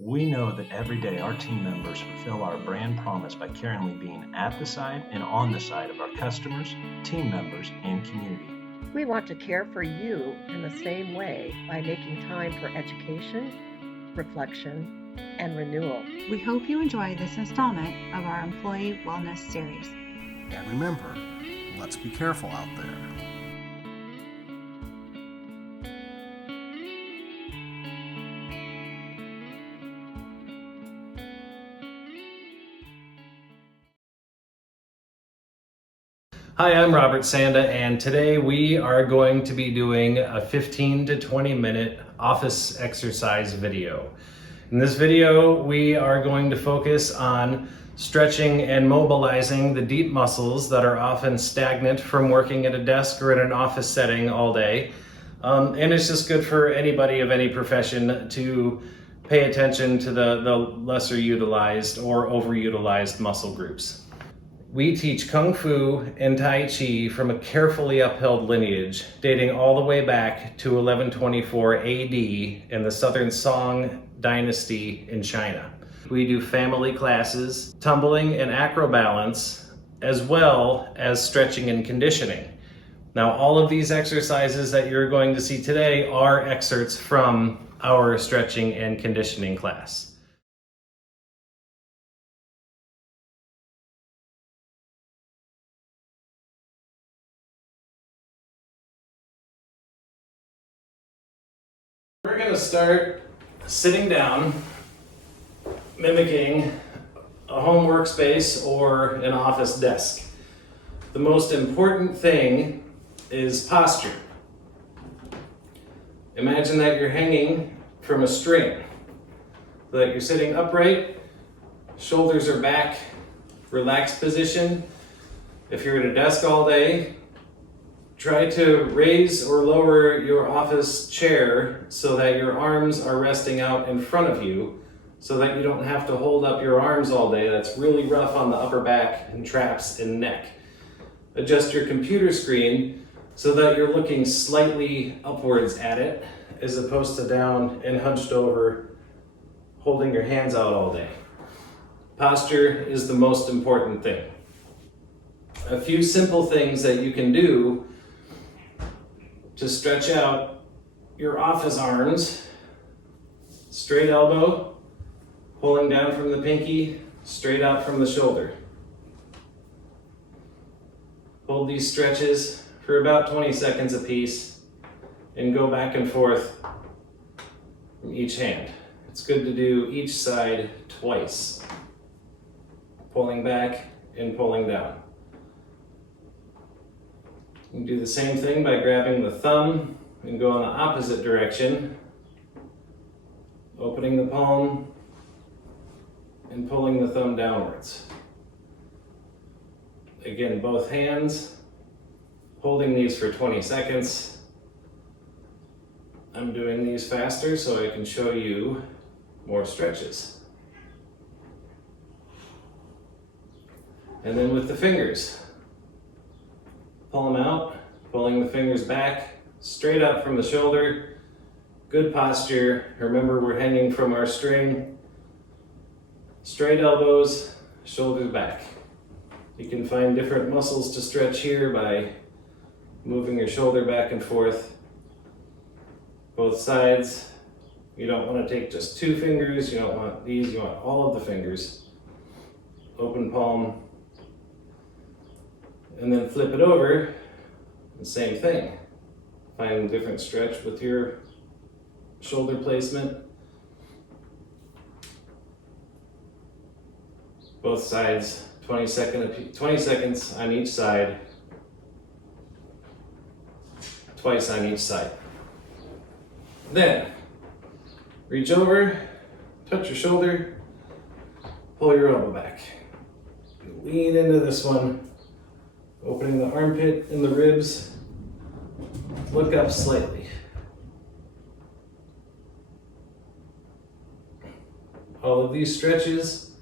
We know that every day our team members fulfill our brand promise by caringly being at the side and on the side of our customers, team members, and community. We want to care for you in the same way by making time for education, reflection, and renewal. We hope you enjoy this installment of our Employee Wellness Series. And remember, let's be careful out there. Hi, I'm Robert Sanda, and today we are going to be doing a 15 to 20 minute office exercise video. In this video, we are going to focus on stretching and mobilizing the deep muscles that are often stagnant from working at a desk or in an office setting all day. And it's just good for anybody of any profession to pay attention to the lesser utilized or overutilized muscle groups. We teach Kung Fu and Tai Chi from a carefully upheld lineage dating all the way back to 1124 AD in the Southern Song Dynasty in China. We do family classes, tumbling and acrobalance, as well as stretching and conditioning. Now, all of these exercises that you're going to see today are excerpts from our stretching and conditioning class. We're going to start sitting down, mimicking a home workspace or an office desk. The most important thing is posture. Imagine that you're hanging from a string, so that you're sitting upright, shoulders are back, relaxed position. If you're at a desk all day, try to raise or lower your office chair so that your arms are resting out in front of you so that you don't have to hold up your arms all day. That's really rough on the upper back and traps and neck. Adjust your computer screen so that you're looking slightly upwards at it as opposed to down and hunched over, holding your hands out all day. Posture is the most important thing. A few simple things that you can do to stretch out your office arms: straight elbow, pulling down from the pinky, straight out from the shoulder. Hold these stretches for about 20 seconds apiece and go back and forth from each hand. It's good to do each side twice, pulling back and pulling down. You can do the same thing by grabbing the thumb and go in the opposite direction, opening the palm and pulling the thumb downwards. Again, both hands, holding these for 20 seconds. I'm doing these faster so I can show you more stretches. And then with the fingers, pull them out, pulling the fingers back, straight out from the shoulder. Good posture. Remember, we're hanging from our string. Straight elbows, shoulders back. You can find different muscles to stretch here by moving your shoulder back and forth. Both sides. You don't want to take just two fingers. You don't want these. You want all of the fingers. Open palm. And then flip it over, the same thing. Find a different stretch with your shoulder placement. Both sides, 20 seconds on each side, twice on each side. Then, reach over, touch your shoulder, pull your elbow back. Lean into this one. Opening the armpit and the ribs, look up slightly. All of these stretches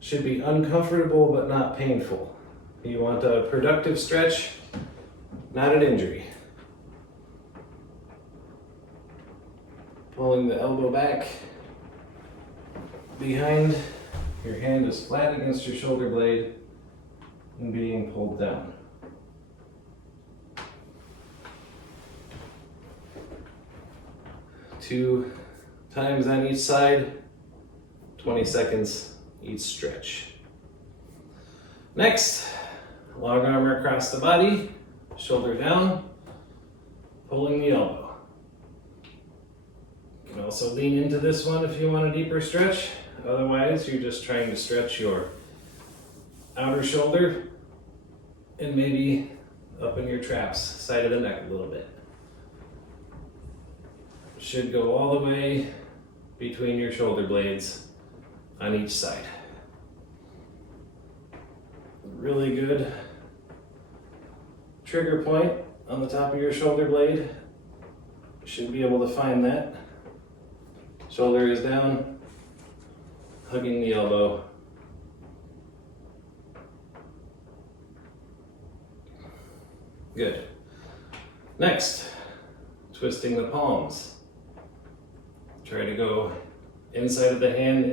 should be uncomfortable but not painful. You want a productive stretch, not an injury. Pulling the elbow back, behind your hand is flat against your shoulder blade and being pulled down. Two times on each side, 20 seconds each stretch. Next, long arm across the body, shoulder down, pulling the elbow. You can also lean into this one if you want a deeper stretch. Otherwise, you're just trying to stretch your outer shoulder and maybe up in your traps, side of the neck a little bit. Should go all the way between your shoulder blades on each side. Really good trigger point on the top of your shoulder blade. Should be able to find that. Shoulder is down, hugging the elbow. Good. Next, twisting the palms. Try to go inside of the hand,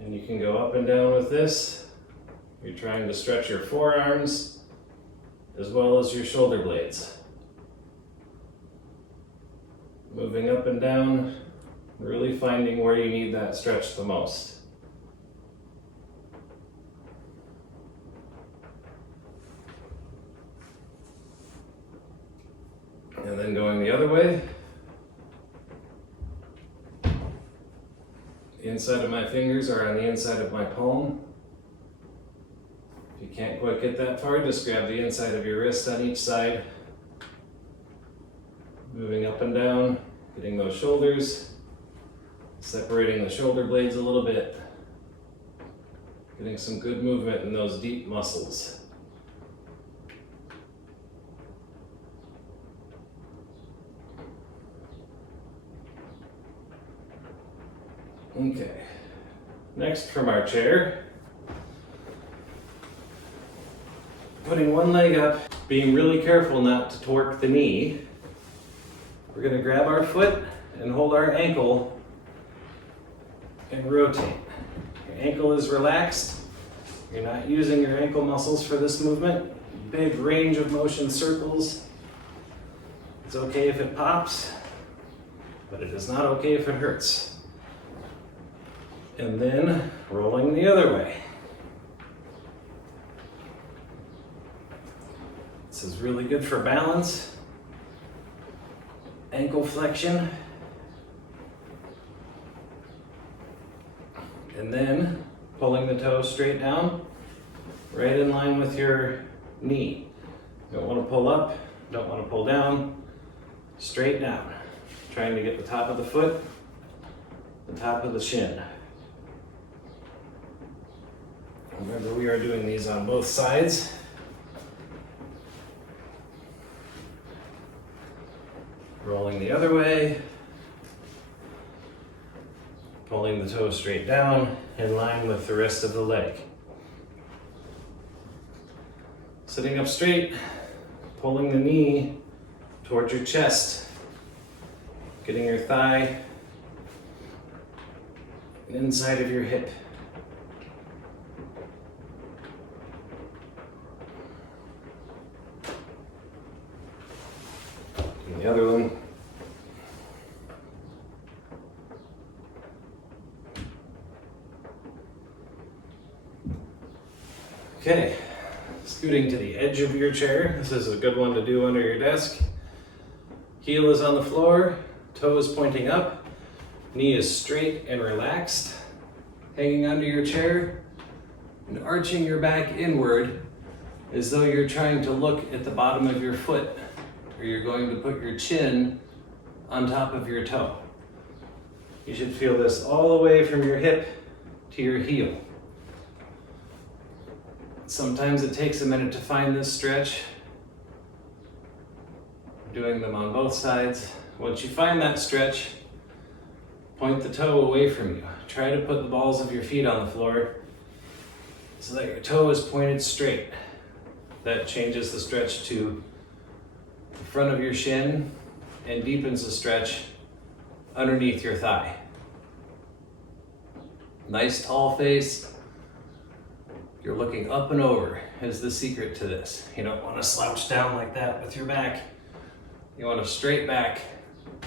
and you can go up and down with this. You're trying to stretch your forearms as well as your shoulder blades. Moving up and down, really finding where you need that stretch the most. And then going the other way. The inside of my fingers are on the inside of my palm. If you can't quite get that far, just grab the inside of your wrist on each side. Moving up and down, getting those shoulders, separating the shoulder blades a little bit. Getting some good movement in those deep muscles. Okay, next from our chair, putting one leg up, being really careful not to torque the knee. We're gonna grab our foot and hold our ankle and rotate. Your ankle is relaxed. You're not using your ankle muscles for this movement. Big range of motion circles. It's okay if it pops, but it is not okay if it hurts. And then rolling the other way. This is really good for balance, ankle flexion, and then pulling the toe straight down, right in line with your knee. Don't want to pull up, don't want to pull down, straight down. Trying to get the top of the foot, the top of the shin. Remember, we are doing these on both sides. Rolling the other way. Pulling the toe straight down in line with the rest of the leg. Sitting up straight, pulling the knee towards your chest. Getting your thigh inside of your hip. And the other one. Okay, scooting to the edge of your chair. This is a good one to do under your desk. Heel is on the floor, toe is pointing up, knee is straight and relaxed, hanging onto your chair and arching your back inward as though you're trying to look at the bottom of your foot, or you're going to put your chin on top of your toe. You should feel this all the way from your hip to your heel. Sometimes it takes a minute to find this stretch. Doing them on both sides. Once you find that stretch, point the toe away from you. Try to put the balls of your feet on the floor so that your toe is pointed straight. That changes the stretch to the front of your shin and deepens the stretch underneath your thigh. Nice tall face. You're looking up and over is the secret to this. You don't want to slouch down like that with your back. You want to straight back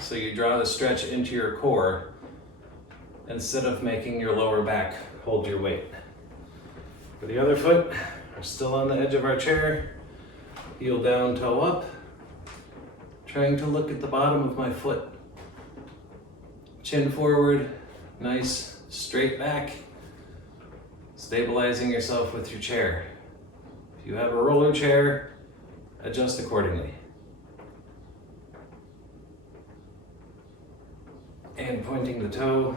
so you draw the stretch into your core instead of making your lower back hold your weight. For the other foot, we're still on the edge of our chair. Heel down, toe up. Trying to look at the bottom of my foot. Chin forward, nice straight back. Stabilizing yourself with your chair. If you have a roller chair, adjust accordingly. And pointing the toe,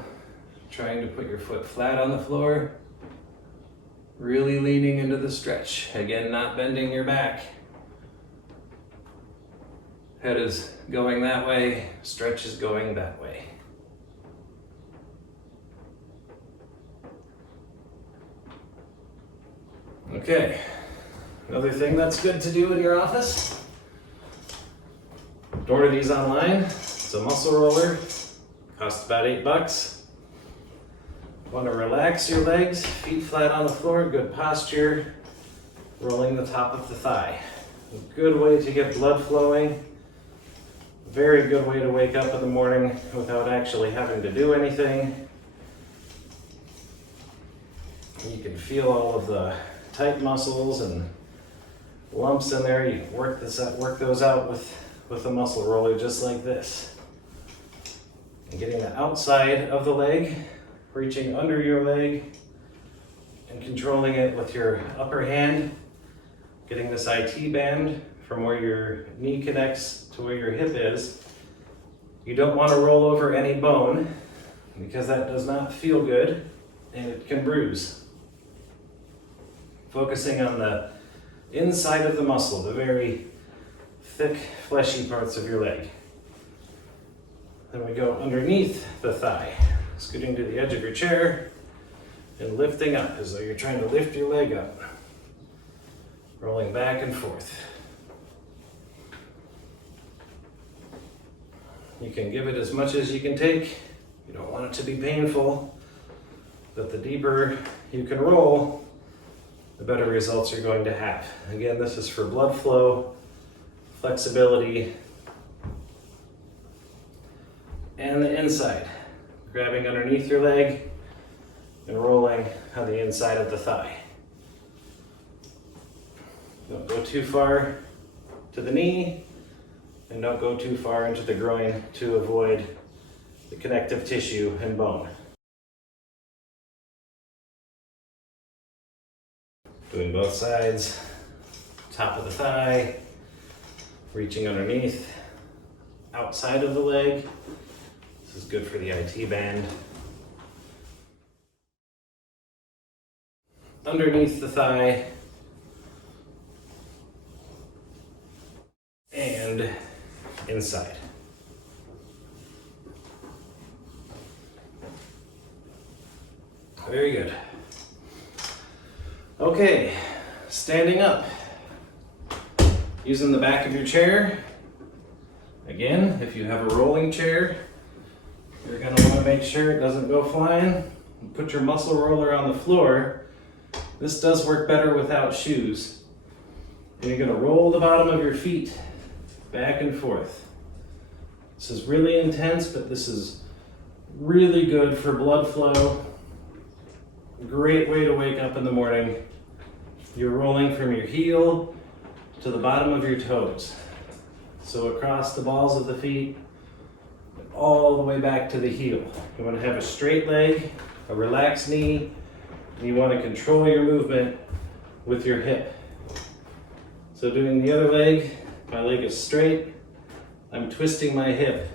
trying to put your foot flat on the floor. Really leaning into the stretch. Again, not bending your back. Head is going that way, stretch is going that way. Okay, another thing that's good to do in your office. Order these online. It's a muscle roller, costs about $8. Want to relax your legs, feet flat on the floor, good posture, rolling the top of the thigh. A good way to get blood flowing. Very good way to wake up in the morning without actually having to do anything. You can feel all of the tight muscles and lumps in there. You work those out with a muscle roller just like this. And getting the outside of the leg, reaching under your leg and controlling it with your upper hand. Getting this IT band from where your knee connects to where your hip is. You don't want to roll over any bone because that does not feel good and it can bruise. Focusing on the inside of the muscle, the very thick, fleshy parts of your leg. Then we go underneath the thigh, scooting to the edge of your chair and lifting up as though you're trying to lift your leg up. Rolling back and forth. You can give it as much as you can take. You don't want it to be painful, but the deeper you can roll, the better results you're going to have. Again, this is for blood flow, flexibility, and the inside. Grabbing underneath your leg and rolling on the inside of the thigh. Don't go too far to the knee and don't go too far into the groin to avoid the connective tissue and bone. Doing both sides, top of the thigh, reaching underneath, outside of the leg. This is good for the IT band. Underneath the thigh, and inside. Very good. Okay, standing up. Using the back of your chair. Again, if you have a rolling chair, you're going to want to make sure it doesn't go flying. Put your muscle roller on the floor. This does work better without shoes. And you're going to roll the bottom of your feet back and forth. This is really intense, but this is really good for blood flow. Great way to wake up in the morning. You're rolling from your heel to the bottom of your toes. So across the balls of the feet, all the way back to the heel. You want to have a straight leg, a relaxed knee, and you want to control your movement with your hip. So doing the other leg, my leg is straight. I'm twisting my hip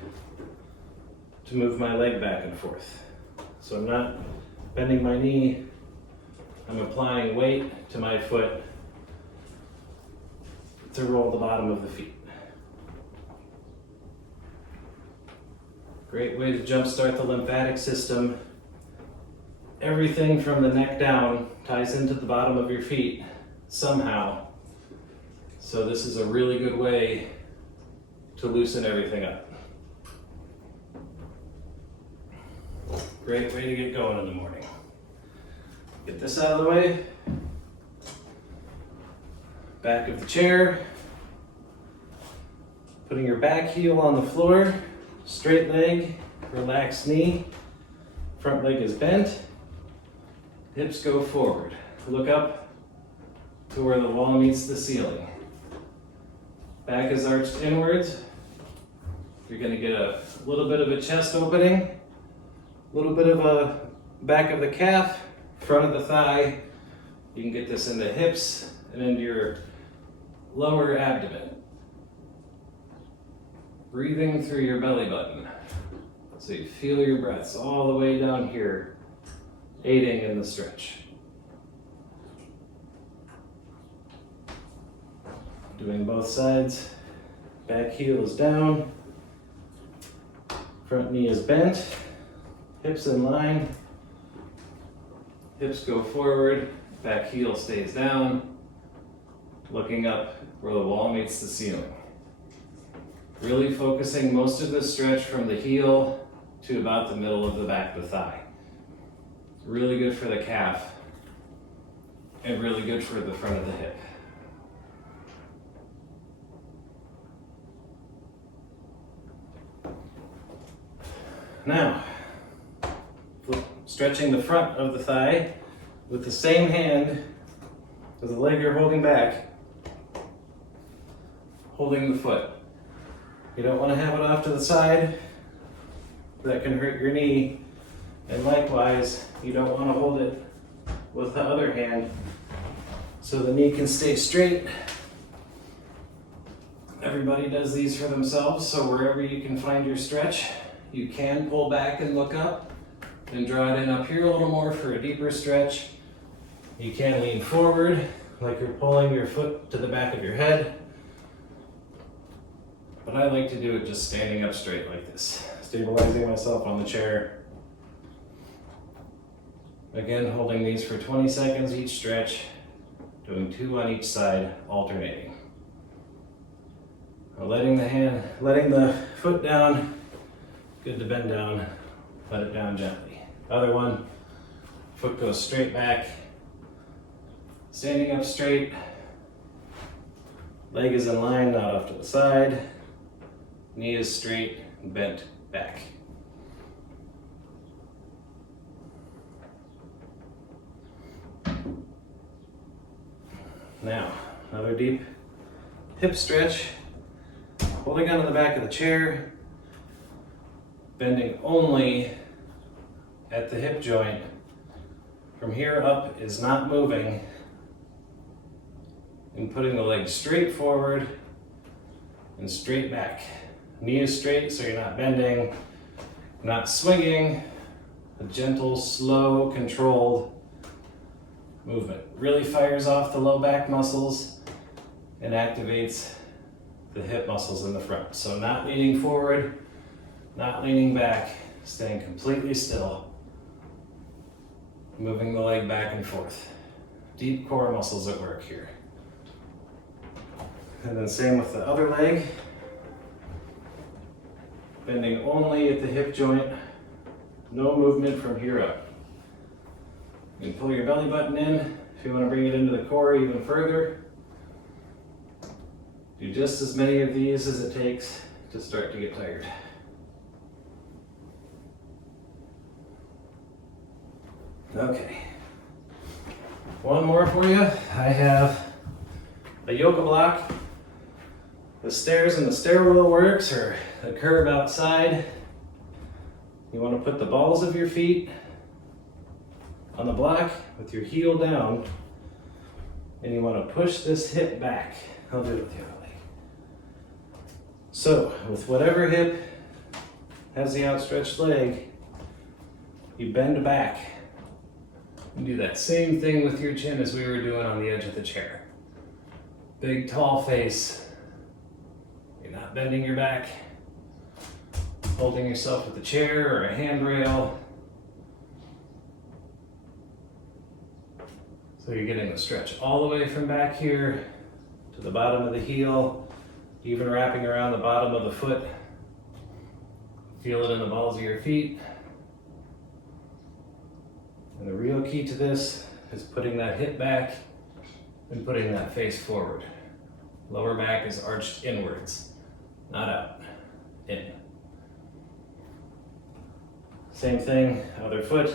to move my leg back and forth. So I'm not bending my knee. I'm applying weight to my foot to roll the bottom of the feet. Great way to jumpstart the lymphatic system. Everything from the neck down ties into the bottom of your feet somehow. So this is a really good way to loosen everything up. Great way to get going in the morning. Get this out of the way. Back of the chair. Putting your back heel on the floor, straight leg, relaxed knee, front leg is bent, hips go forward. Look up to where the wall meets the ceiling. Back is arched inwards. You're going to get a little bit of a chest opening, a little bit of a back of the calf, front of the thigh. You can get this into hips and into your lower abdomen. Breathing through your belly button. So you feel your breaths all the way down here, aiding in the stretch. Doing both sides. Back heel is down. Front knee is bent. Hips in line. Hips go forward. Back heel stays down. Looking up where the wall meets the ceiling. Really focusing most of the stretch from the heel to about the middle of the back of the thigh. Really good for the calf and really good for the front of the hip. Now, stretching the front of the thigh with the same hand as the leg you're holding back, holding the foot. You don't want to have it off to the side. That can hurt your knee. And likewise, you don't want to hold it with the other hand so the knee can stay straight. Everybody does these for themselves, so wherever you can find your stretch, you can pull back and look up and draw it in up here a little more for a deeper stretch. You can lean forward like you're pulling your foot to the back of your head. But I like to do it just standing up straight like this, stabilizing myself on the chair. Again, holding these for 20 seconds each stretch, doing 2 on each side, alternating. Now letting the foot down, good to bend down, let it down gently. Other one, foot goes straight back, standing up straight, leg is in line, not off to the side. Knee is straight, bent back. Now, another deep hip stretch. Holding onto the back of the chair, bending only at the hip joint. From here up is not moving. And putting the leg straight forward and straight back. Knee is straight, so you're not bending, not swinging. A gentle, slow, controlled movement. Really fires off the low back muscles and activates the hip muscles in the front. So not leaning forward, not leaning back, staying completely still. Moving the leg back and forth. Deep core muscles at work here. And then same with the other leg. Bending only at the hip joint, no movement from here up. You can pull your belly button in if you want to bring it into the core even further. Do just as many of these as it takes to start to get tired. Okay. One more for you. I have a yoga block. The stairs in the stairwell works, or the curb outside. You want to put the balls of your feet on the block with your heel down, and you want to push this hip back. I'll do it with the other leg. So, with whatever hip has the outstretched leg, you bend back and do that same thing with your chin as we were doing on the edge of the chair. Big, tall face. You're not bending your back, holding yourself with a chair or a handrail. So you're getting the stretch all the way from back here to the bottom of the heel, even wrapping around the bottom of the foot. Feel it in the balls of your feet. And the real key to this is putting that hip back and putting that face forward. Lower back is arched inwards, not out, in. Same thing, other foot,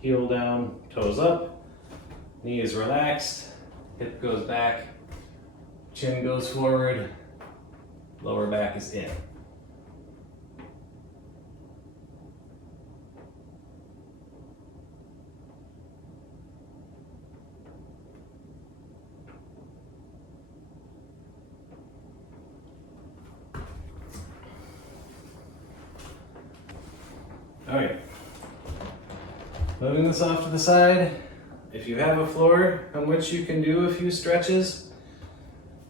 heel down, toes up, knee is relaxed, hip goes back, chin goes forward, lower back is in. Alright, moving this off to the side. If you have a floor on which you can do a few stretches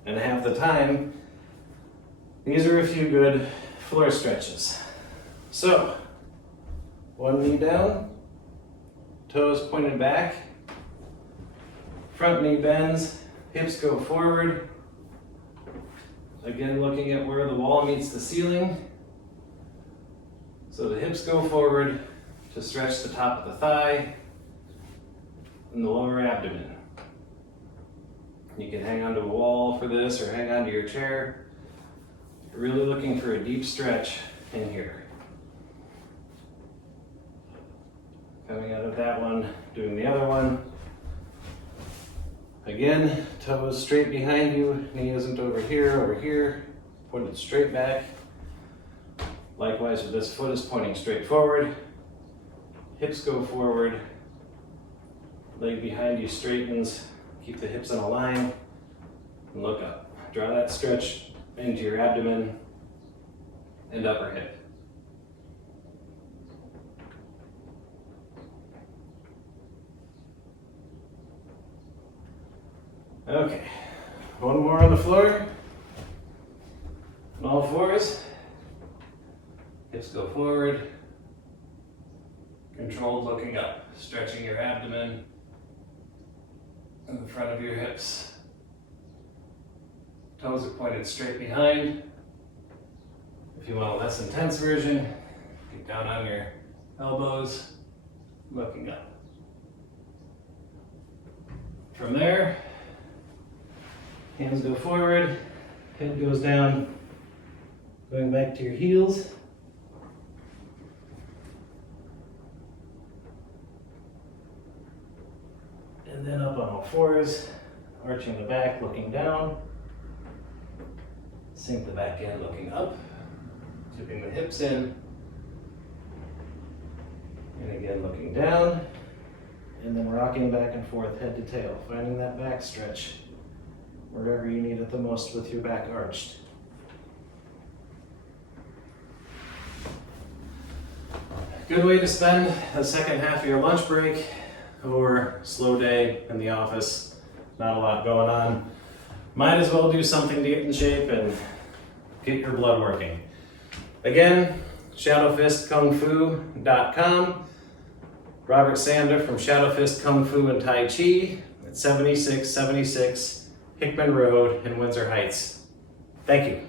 and have the time, these are a few good floor stretches. So, one knee down, toes pointed back, front knee bends, hips go forward. Again, looking at where the wall meets the ceiling. So the hips go forward to stretch the top of the thigh and the lower abdomen. You can hang onto a wall for this or hang onto your chair. You're really looking for a deep stretch in here. Coming out of that one, doing the other one. Again, toes straight behind you, knee isn't over here, pointed straight back. Likewise with this foot is pointing straight forward. Hips go forward. Leg behind you straightens. Keep the hips in a line. And look up. Draw that stretch into your abdomen and upper hip. Okay, one more on the floor. On all fours. Hips go forward, controlled looking up, stretching your abdomen and the front of your hips. Toes are pointed straight behind. If you want a less intense version, get down on your elbows, looking up. From there, hands go forward, head goes down, going back to your heels. And then up on all fours, arching the back, looking down. Sink the back end, looking up. Tipping the hips in. And again, looking down. And then rocking back and forth, head to tail. Finding that back stretch wherever you need it the most with your back arched. Good way to spend the second half of your lunch break or slow day in the office, not a lot going on. Might as well do something to get in shape and get your blood working. Again, shadowfistkungfu.com. Robert Sanda from Shadow Fist Kung Fu and Tai Chi at 7676 Hickman Road in Windsor Heights. Thank you.